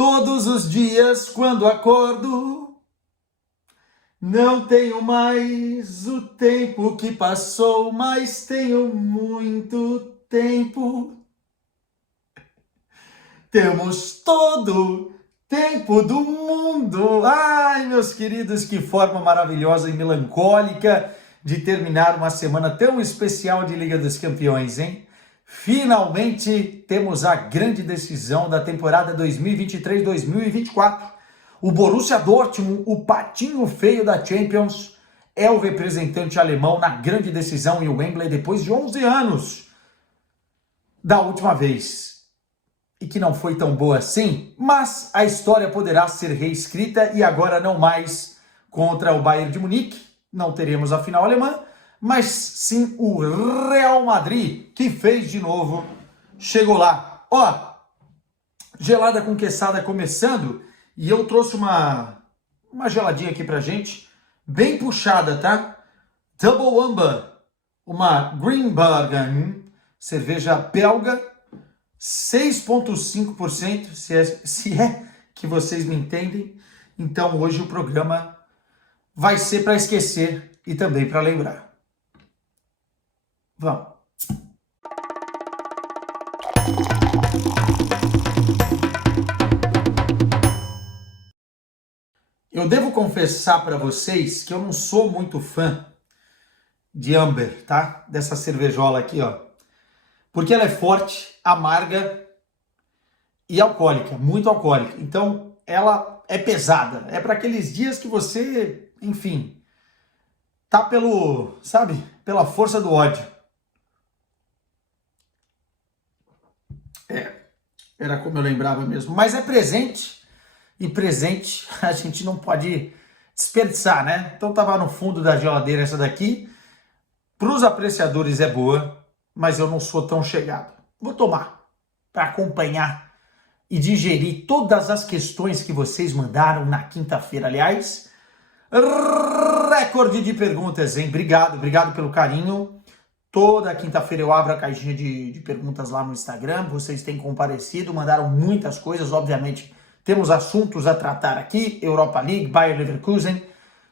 Todos os dias quando acordo, não tenho mais o tempo que passou, mas tenho muito tempo. Temos todo tempo do mundo. Ai, meus queridos, que forma maravilhosa e melancólica de terminar uma semana tão especial de Liga dos Campeões, hein? Finalmente temos a grande decisão da temporada 2023-2024. O Borussia Dortmund, o patinho feio da Champions, é o representante alemão na grande decisão em Wembley depois de 11 anos da última vez. E que não foi tão boa assim, mas a história poderá ser reescrita e agora não mais contra o Bayern de Munique. Não teremos a final alemã, mas sim o Real Madrid, que fez de novo, chegou lá. Ó, gelada com quesada começando, e eu trouxe uma geladinha aqui pra gente, bem puxada, tá? Double Amber, uma Greenbergen, cerveja belga, 6,5%, se é que vocês me entendem. Então hoje o programa vai ser para esquecer e também para lembrar. Vamos. Eu devo confessar para vocês que eu não sou muito fã de Amber, tá? Dessa cervejola aqui, ó. Porque ela é forte, amarga e alcoólica, muito alcoólica. Então, ela é pesada. É para aqueles dias que você, enfim, tá pela força do ódio. Era como eu lembrava mesmo. Mas é presente, e presente a gente não pode desperdiçar, né? Então tava no fundo da geladeira essa daqui. Para os apreciadores é boa, mas eu não sou tão chegado. Vou tomar para acompanhar e digerir todas as questões que vocês mandaram na quinta-feira. Aliás, recorde de perguntas, hein? Obrigado pelo carinho. Toda quinta-feira eu abro a caixinha de perguntas lá no Instagram. Vocês têm comparecido, mandaram muitas coisas. Obviamente, temos assuntos a tratar aqui. Europa League, Bayer Leverkusen,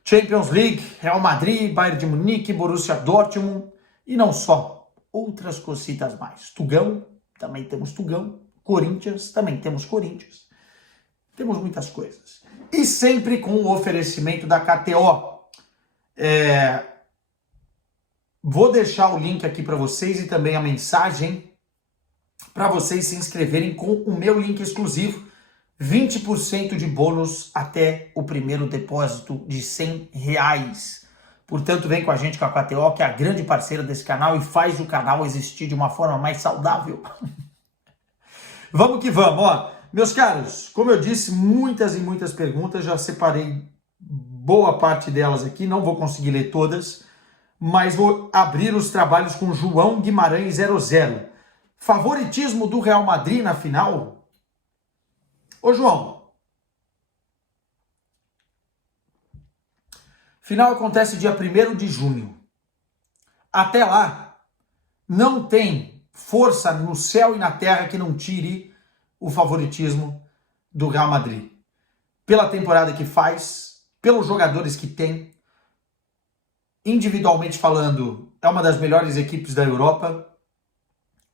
Champions League, Real Madrid, Bayern de Munique, Borussia Dortmund e não só. Outras cositas mais. Tugão, também temos Tugão. Corinthians, também temos Corinthians. Temos muitas coisas. E sempre com o oferecimento da KTO. Vou deixar o link aqui para vocês e também a mensagem para vocês se inscreverem com o meu link exclusivo. 20% de bônus até o primeiro depósito de R$100. Portanto, vem com a gente com a KTO, que é a grande parceira desse canal e faz o canal existir de uma forma mais saudável. Vamos que vamos, ó. Meus caros, como eu disse, muitas e muitas perguntas, já separei boa parte delas aqui, não vou conseguir ler todas, mas vou abrir os trabalhos com João Guimarães 00. Favoritismo do Real Madrid na final? Ô João, final acontece dia 1º de junho. Até lá, não tem força no céu e na terra que não tire o favoritismo do Real Madrid. Pela temporada que faz, pelos jogadores que tem, individualmente falando, é uma das melhores equipes da Europa,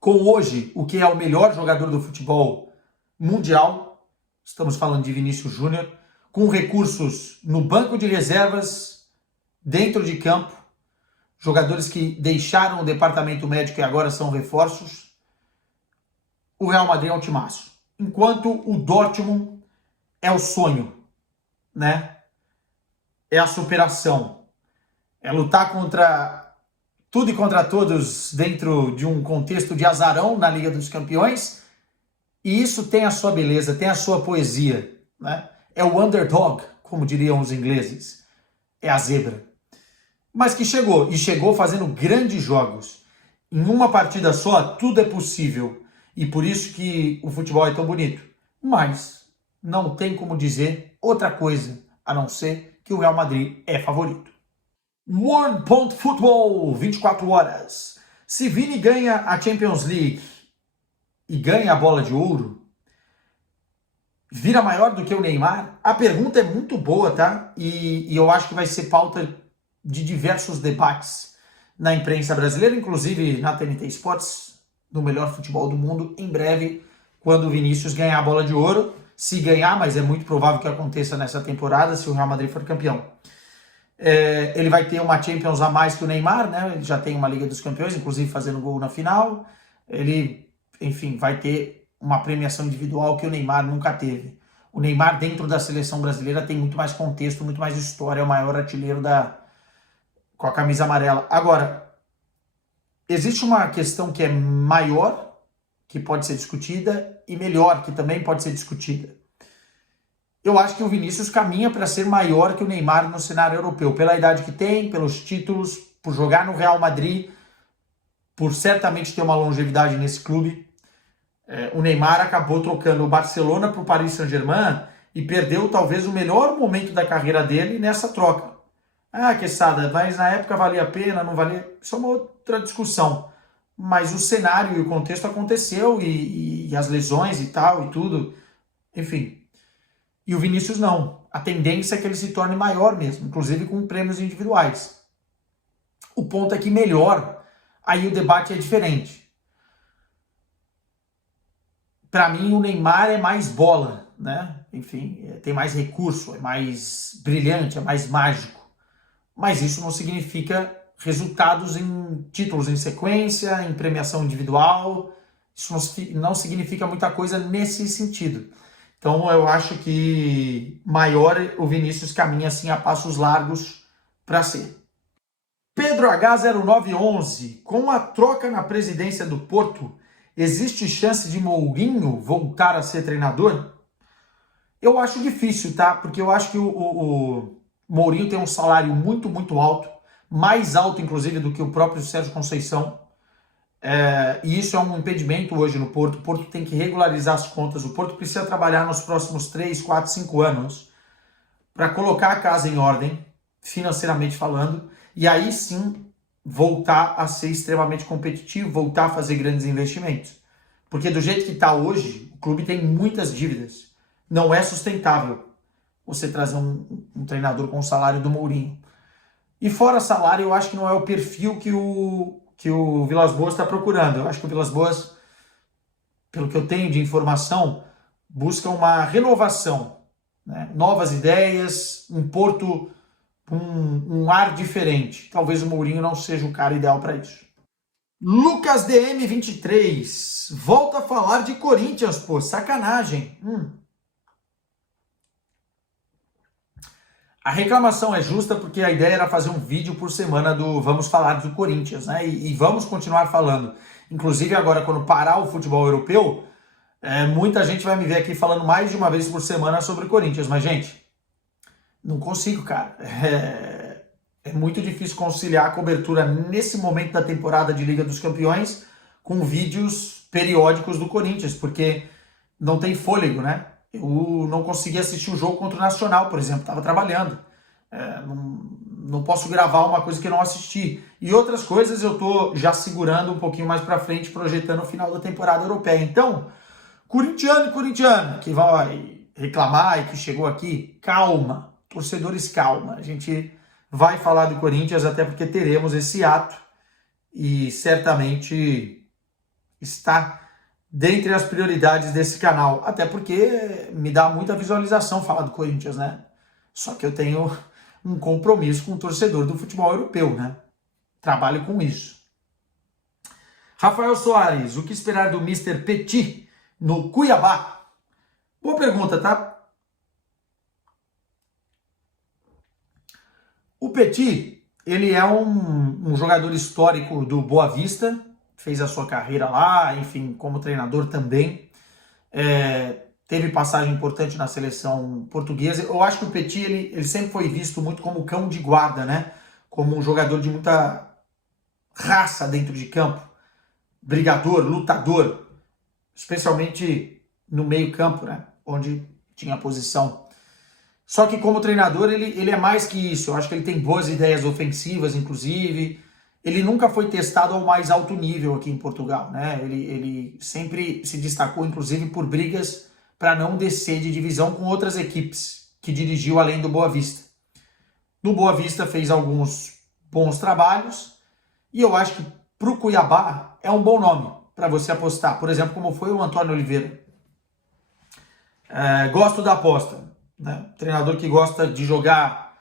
com hoje o que é o melhor jogador do futebol mundial, estamos falando de Vinícius Júnior, com recursos no banco de reservas, dentro de campo, jogadores que deixaram o departamento médico e agora são reforços. O Real Madrid é um timaço. Enquanto o Dortmund é o sonho, né? É a superação. É lutar contra tudo e contra todos dentro de um contexto de azarão na Liga dos Campeões. E isso tem a sua beleza, tem a sua poesia, né? É o underdog, como diriam os ingleses. É a zebra. Mas que chegou, e chegou fazendo grandes jogos. Em uma partida só, tudo é possível. E por isso que o futebol é tão bonito. Mas não tem como dizer outra coisa, a não ser que o Real Madrid é favorito. One.Football, 24 horas. Se Vini ganha a Champions League e ganha a bola de ouro, vira maior do que o Neymar? A pergunta é muito boa, tá? E eu acho que vai ser pauta de diversos debates na imprensa brasileira, inclusive na TNT Sports, no melhor futebol do mundo, em breve, quando o Vinícius ganhar a bola de ouro. Se ganhar, mas é muito provável que aconteça nessa temporada, se o Real Madrid for campeão. Ele vai ter uma Champions a mais que o Neymar, né? Ele já tem uma Liga dos Campeões, inclusive fazendo gol na final. Ele, enfim, vai ter uma premiação individual que o Neymar nunca teve. O Neymar, dentro da seleção brasileira, tem muito mais contexto, muito mais história, é o maior artilheiro com a camisa amarela. Agora, existe uma questão que é maior, que pode ser discutida, e melhor, que também pode ser discutida. Eu acho que o Vinícius caminha para ser maior que o Neymar no cenário europeu, pela idade que tem, pelos títulos, por jogar no Real Madrid, por certamente ter uma longevidade nesse clube. O Neymar acabou trocando o Barcelona para o Paris Saint-Germain e perdeu talvez o melhor momento da carreira dele nessa troca. Quesada, mas na época valia a pena, não valia? Isso é uma outra discussão. Mas o cenário e o contexto aconteceu e as lesões e tal e tudo, enfim. E o Vinícius não. A tendência é que ele se torne maior mesmo, inclusive com prêmios individuais. O ponto é que melhor, aí o debate é diferente. Para mim, o Neymar é mais bola, né? Enfim, tem mais recurso, é mais brilhante, é mais mágico. Mas isso não significa resultados em títulos em sequência, em premiação individual. Isso não significa muita coisa nesse sentido. Então eu acho que maior o Vinícius caminha assim a passos largos para ser. Pedro H0911, com a troca na presidência do Porto, existe chance de Mourinho voltar a ser treinador? Eu acho difícil, tá? Porque eu acho que o Mourinho tem um salário muito, muito alto, mais alto inclusive do que o próprio Sérgio Conceição. E isso é um impedimento hoje no Porto. O Porto tem que regularizar as contas. O Porto precisa trabalhar nos próximos 3, 4, 5 anos para colocar a casa em ordem, financeiramente falando, e aí sim voltar a ser extremamente competitivo, voltar a fazer grandes investimentos. Porque do jeito que está hoje, o clube tem muitas dívidas. Não é sustentável você trazer um treinador com o salário do Mourinho. E fora salário, eu acho que não é o perfil que o Vilas-Boas está procurando. Eu acho que o Vilas-Boas, pelo que eu tenho de informação, busca uma renovação, né? Novas ideias, um Porto com um ar diferente. Talvez o Mourinho não seja o cara ideal para isso. Lucas DM23, volta a falar de Corinthians, pô, sacanagem. A reclamação é justa porque a ideia era fazer um vídeo por semana do Vamos Falar do Corinthians, né? E vamos continuar falando. Inclusive agora, quando parar o futebol europeu, muita gente vai me ver aqui falando mais de uma vez por semana sobre o Corinthians. Mas, gente, não consigo, cara. É muito difícil conciliar a cobertura nesse momento da temporada de Liga dos Campeões com vídeos periódicos do Corinthians, porque não tem fôlego, né? Eu não consegui assistir o jogo contra o Nacional, por exemplo, estava trabalhando. Não posso gravar uma coisa que eu não assisti. E outras coisas eu estou já segurando um pouquinho mais para frente, projetando o final da temporada europeia. Então, corintiano e corintiana que vai reclamar e que chegou aqui, calma, torcedores, calma. A gente vai falar do Corinthians até porque teremos esse ato e certamente está dentre as prioridades desse canal, até porque me dá muita visualização falar do Corinthians, né? Só que eu tenho um compromisso com o torcedor do futebol europeu, né? Trabalho com isso. Rafael Soares, o que esperar do Mr. Petit no Cuiabá? Boa pergunta, tá? O Petit, ele é um jogador histórico do Boa Vista, fez a sua carreira lá, enfim, como treinador também. Teve passagem importante na seleção portuguesa. Eu acho que o Petit, ele sempre foi visto muito como cão de guarda, né? Como um jogador de muita raça dentro de campo. Brigador, lutador. Especialmente no meio campo, né? Onde tinha posição. Só que como treinador, ele é mais que isso. Eu acho que ele tem boas ideias ofensivas, inclusive. Ele nunca foi testado ao mais alto nível aqui em Portugal, né? Ele sempre se destacou, inclusive, por brigas para não descer de divisão com outras equipes que dirigiu além do Boa Vista. No Boa Vista fez alguns bons trabalhos e eu acho que para o Cuiabá é um bom nome para você apostar. Por exemplo, como foi o Antônio Oliveira. Gosto da aposta. Né? Treinador que gosta de jogar.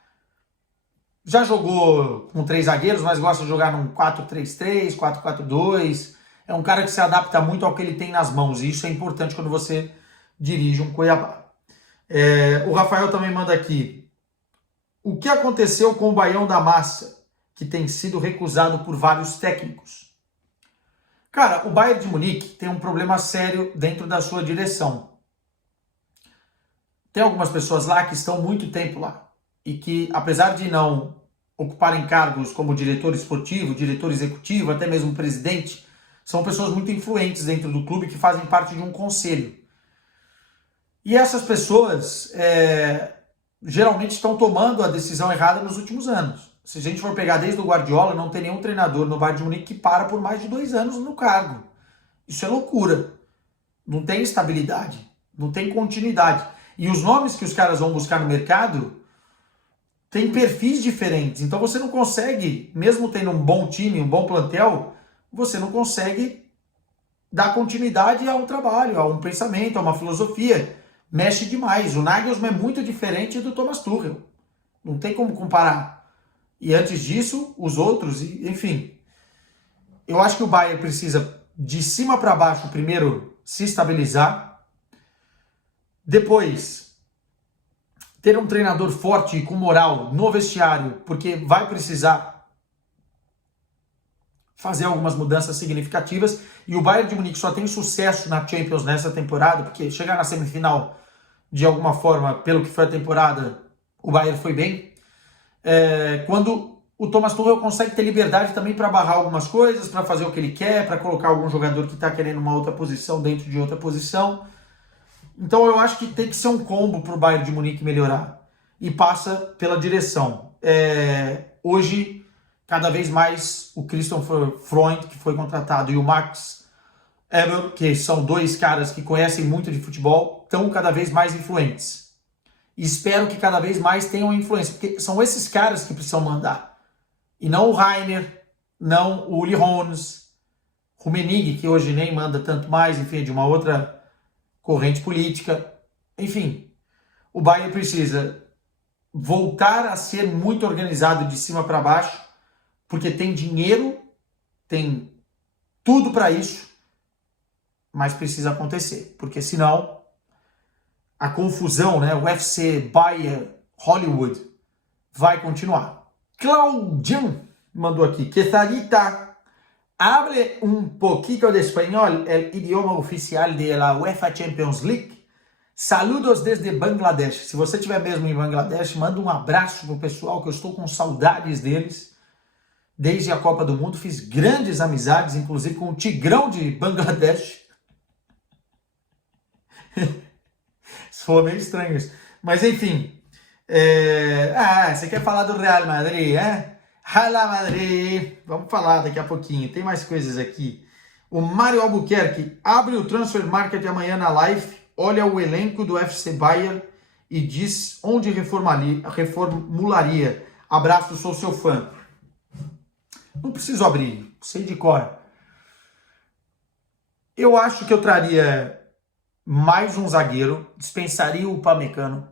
Já jogou com 3 zagueiros, mas gosta de jogar num 4-3-3, 4-4-2. É um cara que se adapta muito ao que ele tem nas mãos. E isso é importante quando você dirige um Cuiabá. O Rafael também manda aqui. O que aconteceu com o Baião da Massa, que tem sido recusado por vários técnicos? Cara, o Bayern de Munique tem um problema sério dentro da sua direção. Tem algumas pessoas lá que estão muito tempo lá e que, apesar de não ocuparem cargos como diretor esportivo, diretor executivo, até mesmo presidente, são pessoas muito influentes dentro do clube que fazem parte de um conselho. E essas pessoas geralmente estão tomando a decisão errada nos últimos anos. Se a gente for pegar desde o Guardiola, não tem nenhum treinador no Bayern de Munique que para por mais de 2 anos no cargo. Isso é loucura. Não tem estabilidade, não tem continuidade. E os nomes que os caras vão buscar no mercado têm perfis diferentes. Então você não consegue, mesmo tendo um bom time, um bom plantel, você não consegue dar continuidade a um trabalho, a um pensamento, a uma filosofia. Mexe demais. O Nagelsmann é muito diferente do Thomas Tuchel. Não tem como comparar. E antes disso, os outros, enfim. Eu acho que o Bayern precisa, de cima para baixo, primeiro se estabilizar. Depois, ter um treinador forte e com moral no vestiário, porque vai precisar fazer algumas mudanças significativas. E o Bayern de Munique só tem sucesso na Champions nessa temporada, porque chegar na semifinal, de alguma forma, pelo que foi a temporada, o Bayern foi bem. Quando o Thomas Tuchel consegue ter liberdade também para barrar algumas coisas, para fazer o que ele quer, para colocar algum jogador que está querendo uma outra posição dentro de outra posição. Então eu acho que tem que ser um combo para o Bayern de Munique melhorar. E passa pela direção. Hoje, cada vez mais, o Christopher Freund, que foi contratado, e o Max Eber, que são 2 caras que conhecem muito de futebol, estão cada vez mais influentes. E espero que cada vez mais tenham influência, porque são esses caras que precisam mandar. E não o Rainer, não o Uli Hoeneß, Rummenigge, que hoje nem manda tanto mais, enfim, é de uma outra corrente política. Enfim, o Bayern precisa voltar a ser muito organizado de cima para baixo, porque tem dinheiro, tem tudo para isso, mas precisa acontecer, porque senão a confusão, né, o FC Bayern Hollywood vai continuar. Claudian mandou aqui, que Sarita hable un poquito de espanhol, el idioma oficial de la UEFA Champions League. Saludos desde Bangladesh. Se você estiver mesmo em Bangladesh, manda um abraço pro pessoal, que eu estou com saudades deles. Desde a Copa do Mundo, fiz grandes amizades, inclusive com o Tigrão de Bangladesh. Foi meio estranho isso. Mas enfim. Você quer falar do Real Madrid, é? Real Madrid. Vamos falar daqui a pouquinho. Tem mais coisas aqui. O Mário Albuquerque abre o Transfer Market amanhã na live, olha o elenco do FC Bayern e diz onde reformularia. Abraço, sou seu fã. Não preciso abrir, sei de cor. Eu acho que eu traria mais um zagueiro, dispensaria o Upamecano,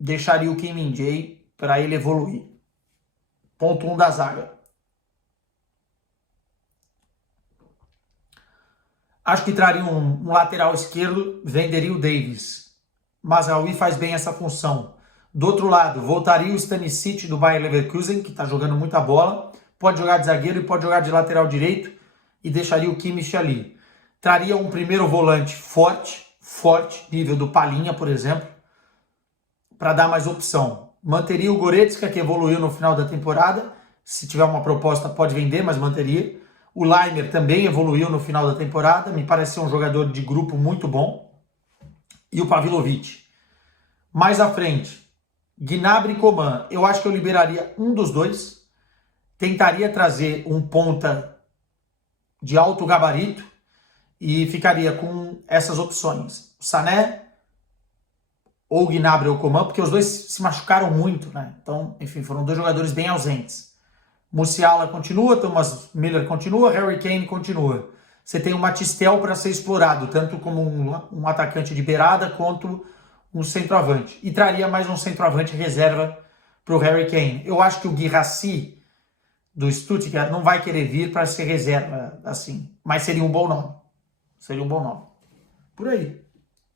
deixaria o Kim Min-jae para ele evoluir. Ponto 1 da zaga. Acho que traria um lateral esquerdo, venderia o Davis. Mazraoui faz bem essa função. Do outro lado, voltaria o Stanisic do Bayer Leverkusen, que está jogando muita bola. Pode jogar de zagueiro e pode jogar de lateral direito. E deixaria o Kimmich ali. Traria um primeiro volante forte, nível do Palhinha, por exemplo, para dar mais opção. Manteria o Goretzka, que evoluiu no final da temporada. Se tiver uma proposta, pode vender, mas manteria. O Laimer também evoluiu no final da temporada. Me parece ser um jogador de grupo muito bom. E o Pavlovic. Mais à frente, Gnabry e Coman. Eu acho que eu liberaria um dos dois. Tentaria trazer um ponta de alto gabarito. E ficaria com essas opções. Sané, ou o Gnabry ou o Coman, porque os dois se machucaram muito, né? Então, enfim, foram dois jogadores bem ausentes. Musiala continua, Thomas Müller continua, Harry Kane continua. Você tem o Matistel para ser explorado, tanto como um atacante de beirada quanto um centroavante. E traria mais um centroavante reserva para o Harry Kane. Eu acho que o Guirassy, do Stuttgart, não vai querer vir para ser reserva, assim. Mas seria um bom nome. Seria um bom nome. Por aí.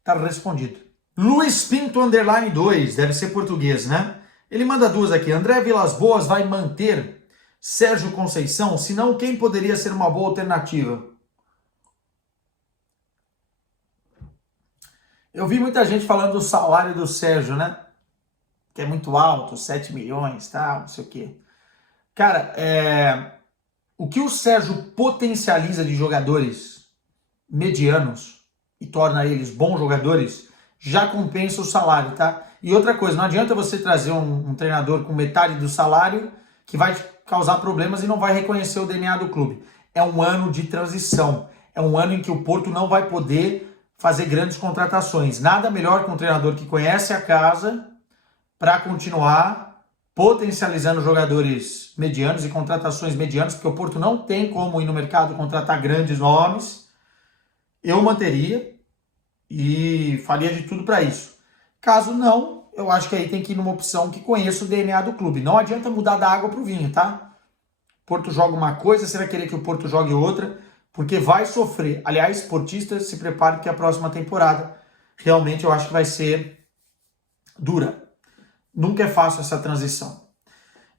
Tá respondido. Luiz Pinto, underline 2. Deve ser português, né? Ele manda duas aqui. André Vilas Boas vai manter Sérgio Conceição? Se não, quem poderia ser uma boa alternativa? Eu vi muita gente falando do salário do Sérgio, né? Que é muito alto, 7 milhões, tal, não sei o quê. Cara, o que o Sérgio potencializa de jogadores medianos e torna eles bons jogadores, já compensa o salário, tá? E outra coisa, não adianta você trazer um treinador com metade do salário que vai causar problemas e não vai reconhecer o DNA do clube. É um ano de transição. É um ano em que o Porto não vai poder fazer grandes contratações. Nada melhor que um treinador que conhece a casa para continuar potencializando jogadores medianos e contratações medianas, porque o Porto não tem como ir no mercado contratar grandes nomes. Eu manteria e faria de tudo para isso. Caso não, eu acho que aí tem que ir numa opção que conheça o DNA do clube. Não adianta mudar da água para o vinho, tá? Porto joga uma coisa, você vai querer que o Porto jogue outra, porque vai sofrer. Aliás, portistas, se preparem que a próxima temporada realmente eu acho que vai ser dura. Nunca é fácil essa transição.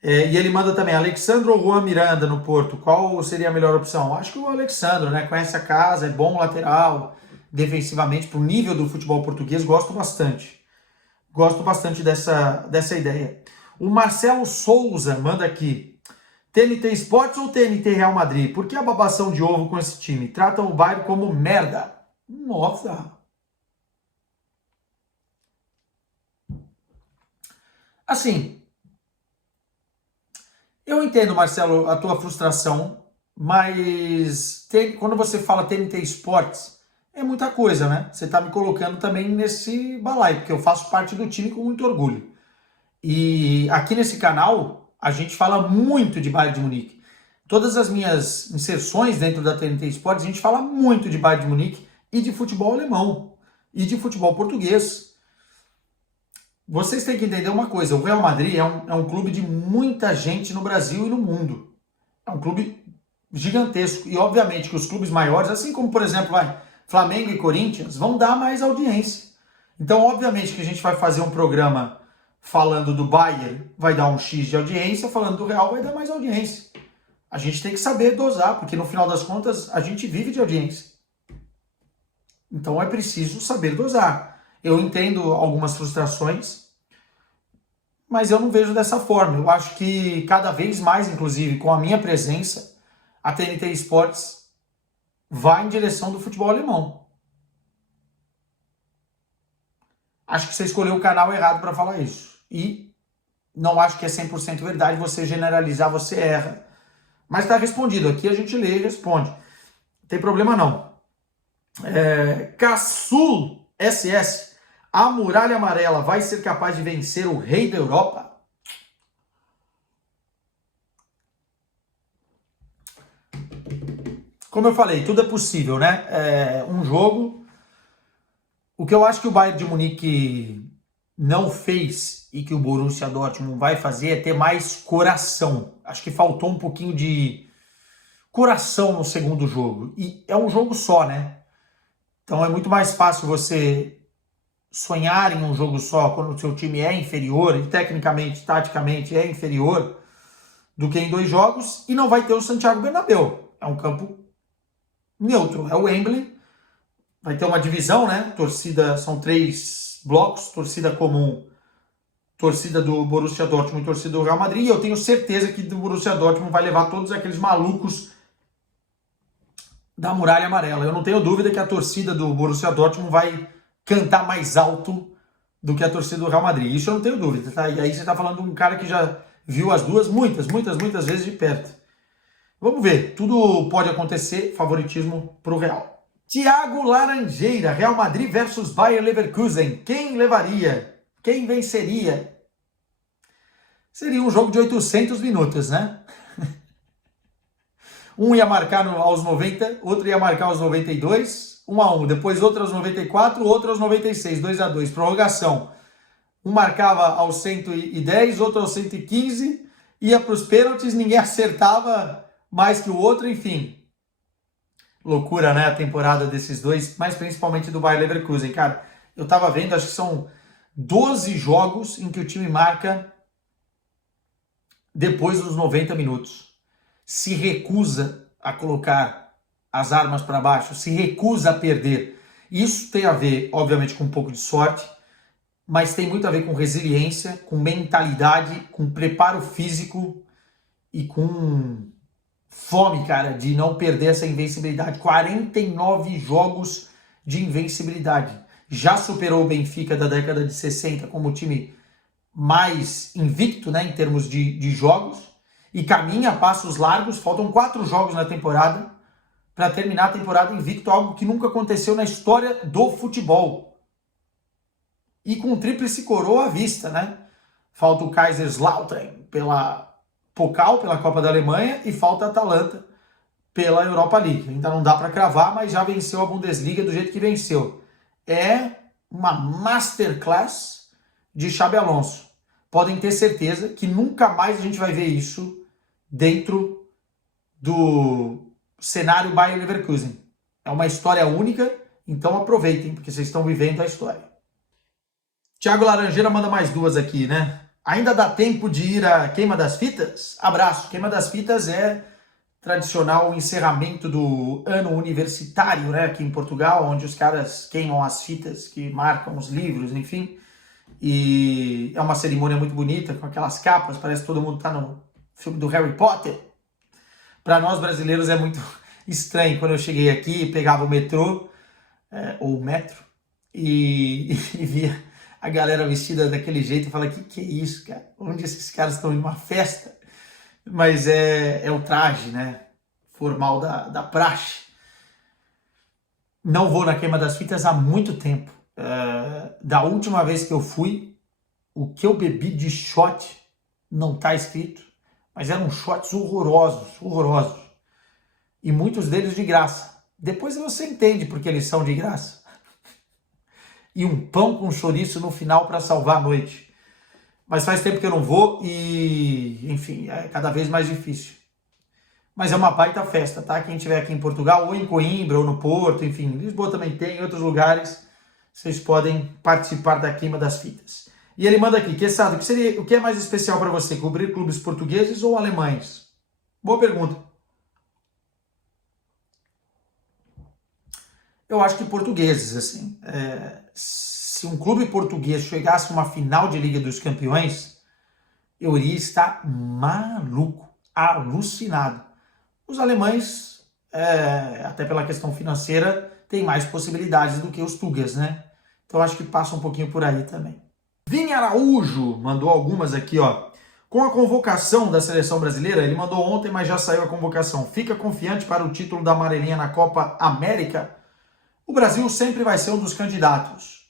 E ele manda também, Alexandre ou Juan Miranda no Porto, qual seria a melhor opção? Acho que o Alexandre, né? Conhece a casa, é bom lateral, defensivamente, pro nível do futebol português, gosto bastante. Gosto bastante dessa ideia. O Marcelo Souza manda aqui, TNT Sports ou TNT Real Madrid? Por que a babação de ovo com esse time? Tratam o Bayern como merda. Nossa! Assim, eu entendo, Marcelo, a tua frustração, mas quando você fala TNT Sports, é muita coisa, né? Você tá me colocando também nesse balaio, porque eu faço parte do time com muito orgulho. E aqui nesse canal, a gente fala muito de Bayern de Munique. Todas as minhas inserções dentro da TNT Sports, a gente fala muito de Bayern de Munique e de futebol alemão e de futebol português. Vocês têm que entender uma coisa, o Real Madrid é um clube de muita gente no Brasil e no mundo. É um clube gigantesco. E obviamente que os clubes maiores, assim como por exemplo Flamengo e Corinthians, vão dar mais audiência. Então obviamente que a gente vai fazer um programa falando do Bayern, vai dar um X de audiência, falando do Real vai dar mais audiência. A gente tem que saber dosar, porque no final das contas a gente vive de audiência. Então é preciso saber dosar. Eu entendo algumas frustrações, mas eu não vejo dessa forma. Eu acho que cada vez mais, inclusive, com a minha presença, a TNT Sports vai em direção do futebol alemão. Acho que você escolheu o canal errado para falar isso. E não acho que é 100% verdade, você generalizar, você erra. Mas está respondido. Aqui a gente lê e responde. Não tem problema não. Caçul SS. A Muralha Amarela vai ser capaz de vencer o rei da Europa? Como eu falei, tudo é possível, né? Um jogo. O que eu acho que o Bayern de Munique não fez e que o Borussia Dortmund vai fazer é ter mais coração. Acho que faltou um pouquinho de coração no segundo jogo. E é um jogo só, né? Então é muito mais fácil você sonhar em um jogo só quando o seu time é inferior e tecnicamente, taticamente é inferior do que em dois jogos, e não vai ter o Santiago Bernabéu. É um campo neutro, é o Wembley. Vai ter uma divisão, né? Torcida, são 3 blocos, torcida comum, torcida do Borussia Dortmund e torcida do Real Madrid, e eu tenho certeza que o Borussia Dortmund vai levar todos aqueles malucos da Muralha Amarela. Eu não tenho dúvida que a torcida do Borussia Dortmund vai cantar mais alto do que a torcida do Real Madrid. Isso eu não tenho dúvida, tá? E aí você tá falando de um cara que já viu as duas muitas vezes de perto. Vamos ver, tudo pode acontecer, favoritismo pro Real. Tiago Laranjeira, Real Madrid versus Bayer Leverkusen. Quem levaria? Quem venceria? Seria um jogo de 800 minutos, né? Um ia marcar aos 90, outro ia marcar aos 92, 1-1. Depois outro aos 94, outro aos 96, 2-2. Prorrogação. Um marcava aos 110, outro aos 115. Ia para os pênaltis, ninguém acertava mais que o outro, enfim. Loucura, né? A temporada desses dois, mas principalmente do Bayer Leverkusen. Cara, eu tava vendo, acho que são 12 jogos em que o time marca depois dos 90 minutos. Se recusa a colocar as armas para baixo, se recusa a perder. Isso tem a ver, obviamente, com um pouco de sorte, mas tem muito a ver com resiliência, com mentalidade, com preparo físico e com fome, cara, de não perder essa invencibilidade. 49 jogos de invencibilidade. Já superou o Benfica da década de 60 como o time mais invicto, né, em termos de jogos, e caminha a passos largos. Faltam 4 jogos na temporada para terminar a temporada invicto, algo que nunca aconteceu na história do futebol. E com tríplice coroa à vista, né? Falta o Kaiserslautern pela Pokal, pela Copa da Alemanha, e falta a Atalanta pela Europa League. Ainda não dá para cravar, mas já venceu a Bundesliga do jeito que venceu. É uma masterclass de Xabi Alonso. Podem ter certeza que nunca mais a gente vai ver isso dentro do cenário Bayer Leverkusen. É uma história única, então aproveitem, porque vocês estão vivendo a história. Tiago Laranjeira manda mais 2 aqui, né? Ainda dá tempo de ir à Queima das Fitas? Abraço. Queima das Fitas é tradicional encerramento do ano universitário, né? Aqui em Portugal, onde os caras queimam as fitas que marcam os livros, enfim. E é uma cerimônia muito bonita, com aquelas capas, parece que todo mundo está no filme do Harry Potter. Para nós brasileiros é muito estranho. Quando eu cheguei aqui, pegava o metrô, ou o metro, e via a galera vestida daquele jeito, e fala, que é isso, cara? Onde esses caras estão em uma festa? Mas é o traje, né? Formal da praxe. Não vou na Queima das Fitas há muito tempo. Da última vez que eu fui, o que eu bebi de shot não está escrito, mas eram shots horrorosos, horrorosos. E muitos deles de graça. Depois você entende porque eles são de graça. E um pão com chouriço no final para salvar a noite. Mas faz tempo que eu não vou e, enfim, é cada vez mais difícil. Mas é uma baita festa, tá? Quem estiver aqui em Portugal, ou em Coimbra, ou no Porto, enfim, Lisboa também tem, em outros lugares, vocês podem participar da Queima das Fitas. E ele manda aqui, Quesada, o que é mais especial para você, cobrir clubes portugueses ou alemães? Boa pergunta. Eu acho que portugueses, assim. Se um clube português chegasse a uma final de Liga dos Campeões, eu iria estar maluco, alucinado. Os alemães, até pela questão financeira, têm mais possibilidades do que os tugas, né? Então acho que passa um pouquinho por aí também. Vini Araújo mandou algumas aqui, ó. Com a convocação da seleção brasileira, ele mandou ontem, mas já saiu a convocação. Fica confiante para o título da Amarelinha na Copa América? O Brasil sempre vai ser um dos candidatos.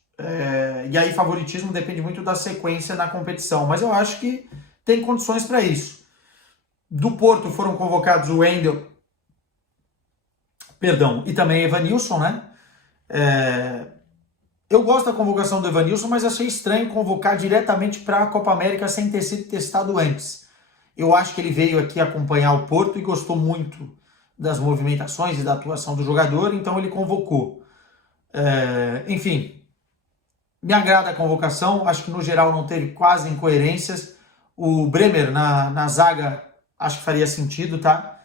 E aí favoritismo depende muito da sequência na competição. Mas eu acho que tem condições para isso. Do Porto foram convocados o Wendel, e também Evanilson, né? Eu gosto da convocação do Evanilson, mas achei estranho convocar diretamente para a Copa América sem ter sido testado antes. Eu acho que ele veio aqui acompanhar o Porto e gostou muito das movimentações e da atuação do jogador, então ele convocou. Enfim, me agrada a convocação, acho que no geral não teve quase incoerências. O Bremer na zaga, acho que faria sentido, tá?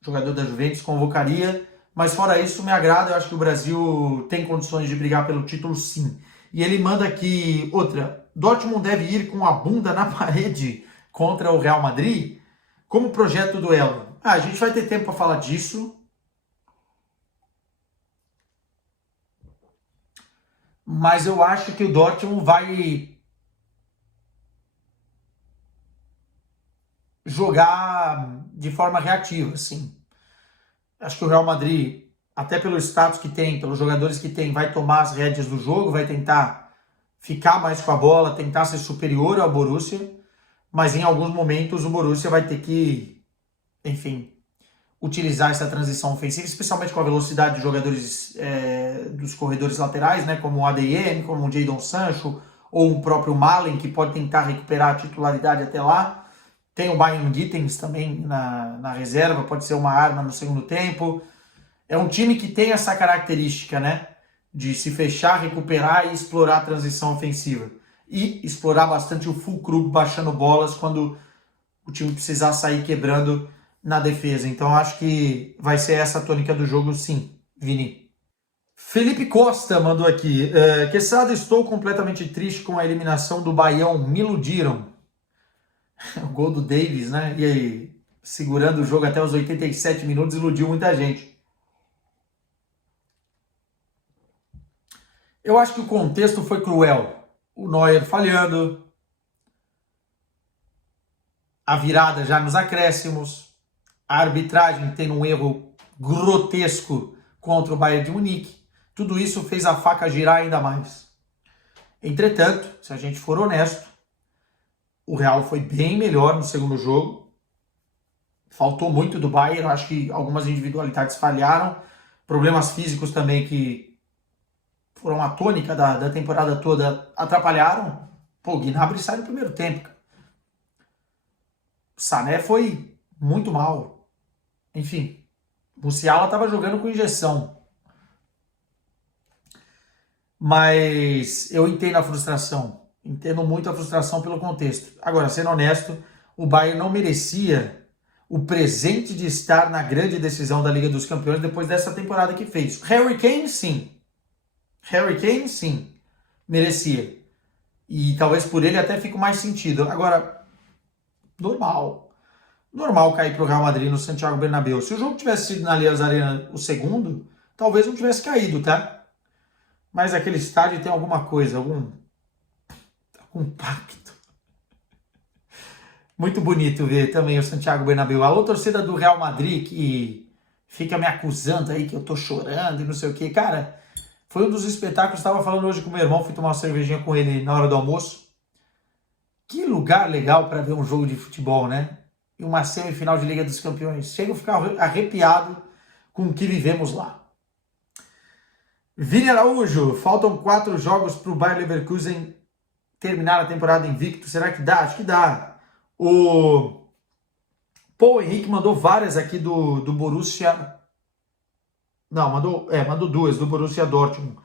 Jogador da Juventus, convocaria. Mas fora isso, me agrada, eu acho que o Brasil tem condições de brigar pelo título, sim. E ele manda aqui outra. Dortmund deve ir com a bunda na parede contra o Real Madrid? Como projeto duelo? A gente vai ter tempo para falar disso. Mas eu acho que o Dortmund vai jogar de forma reativa, assim. Acho que o Real Madrid até pelo status que tem, pelos jogadores que tem, vai tomar as rédeas do jogo, vai tentar ficar mais com a bola, tentar ser superior ao Borussia, mas em alguns momentos o Borussia vai ter que, enfim, utilizar essa transição ofensiva, especialmente com a velocidade dos jogadores dos corredores laterais, né, como o ADM, como o Jadon Sancho, ou o próprio Malen, que pode tentar recuperar a titularidade até lá. Tem o Bayern Gittens também na reserva, pode ser uma arma no segundo tempo. É um time que tem essa característica, né, de se fechar, recuperar e explorar a transição ofensiva. E explorar bastante o fulcrum, baixando bolas quando o time precisar sair quebrando na defesa. Então acho que vai ser essa a tônica do jogo, sim, Vini. Felipe Costa mandou aqui. Quesada, estou completamente triste com a eliminação do Baião. Me iludiram. O gol do Davis, né? E aí, segurando o jogo até os 87 minutos, iludiu muita gente. Eu acho que o contexto foi cruel. O Neuer falhando, a virada já nos acréscimos, a arbitragem tendo um erro grotesco contra o Bayern de Munique. Tudo isso fez a faca girar ainda mais. Entretanto, se a gente for honesto, o Real foi bem melhor no segundo jogo. Faltou muito do Bayern, eu acho que algumas individualidades falharam. Problemas físicos também que foram a tônica da temporada toda atrapalharam. Pô, o Gnabry sai no primeiro tempo, cara. O Sané foi muito mal. Enfim, o Musiala estava jogando com injeção. Mas eu entendo a frustração. Entendo muito a frustração pelo contexto. Agora, sendo honesto, o Bayern não merecia o presente de estar na grande decisão da Liga dos Campeões depois dessa temporada que fez. Harry Kane, sim. Harry Kane, sim. Merecia. E talvez por ele até fique mais sentido. Agora, normal. Normal cair para o Real Madrid no Santiago Bernabéu. Se o jogo tivesse sido na Allianz Arena o segundo, talvez não tivesse caído, tá? Mas aquele estádio tem alguma coisa, algum pacto. Muito bonito ver também o Santiago Bernabéu. Alô, torcida do Real Madrid, que fica me acusando aí que eu tô chorando e não sei o que. Cara, foi um dos espetáculos, estava falando hoje com meu irmão, fui tomar uma cervejinha com ele na hora do almoço. Que lugar legal para ver um jogo de futebol, né? E uma semifinal de Liga dos Campeões. Chego a ficar arrepiado com o que vivemos lá. Vini Araújo, faltam 4 jogos para o Bayer Leverkusen terminar a temporada invicto. Será que dá? Acho que dá. O Paul Henrique mandou várias aqui do Borussia. Não, mandou 2 do Borussia Dortmund.